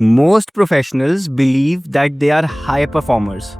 Most professionals believe that they are high performers.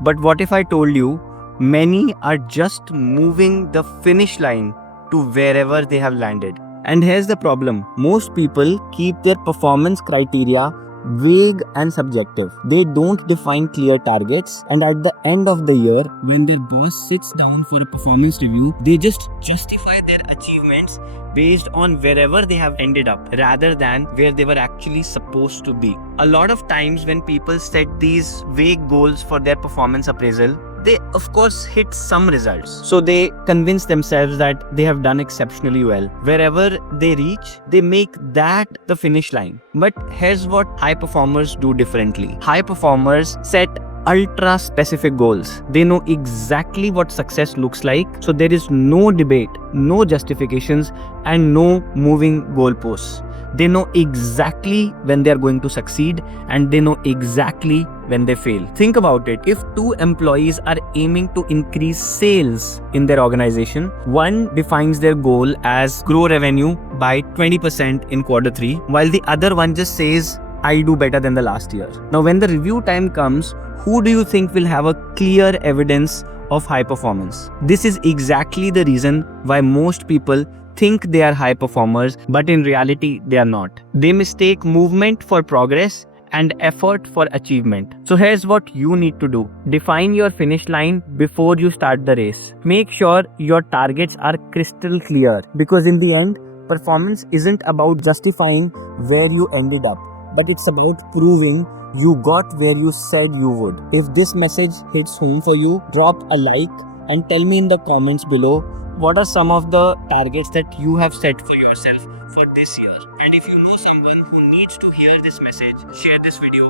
But what if I told you many are just moving the finish line to wherever they have landed? And here's the problem, most people keep their performance criteria vague and subjective. They don't define clear targets, and at the end of the year, when their boss sits down for a performance review, they just justify their achievements based on wherever they have ended up rather than where they were actually supposed to be. A lot of times, when people set these vague goals for their performance appraisal, they of course hit some results. So they convince themselves that they have done exceptionally well. Wherever they reach, they make that the finish line. But here's what high performers do differently. High performers set ultra specific goals. They know exactly what success looks like. So there is no debate, no justifications, and no moving goalposts. They know exactly when they are going to succeed, and they know exactly when they fail. Think about it. If two employees are aiming to increase sales in their organization, one defines their goal as grow revenue by 20% in quarter 3, while the other one just says, I'll do better than the last year. Now, when the review time comes, who do you think will have a clear evidence of high performance? This is exactly the reason why most people think they are high performers, but in reality, they are not. They mistake movement for progress and effort for achievement. So here's what you need to do. Define your finish line before you start the race. Make sure your targets are crystal clear, because in the end, performance isn't about justifying where you ended up, but it's about proving you got where you said you would. If this message hits home for you, drop a like and tell me in the comments below what are some of the targets that you have set for yourself for this year. And if you know someone who needs to hear this message, share this video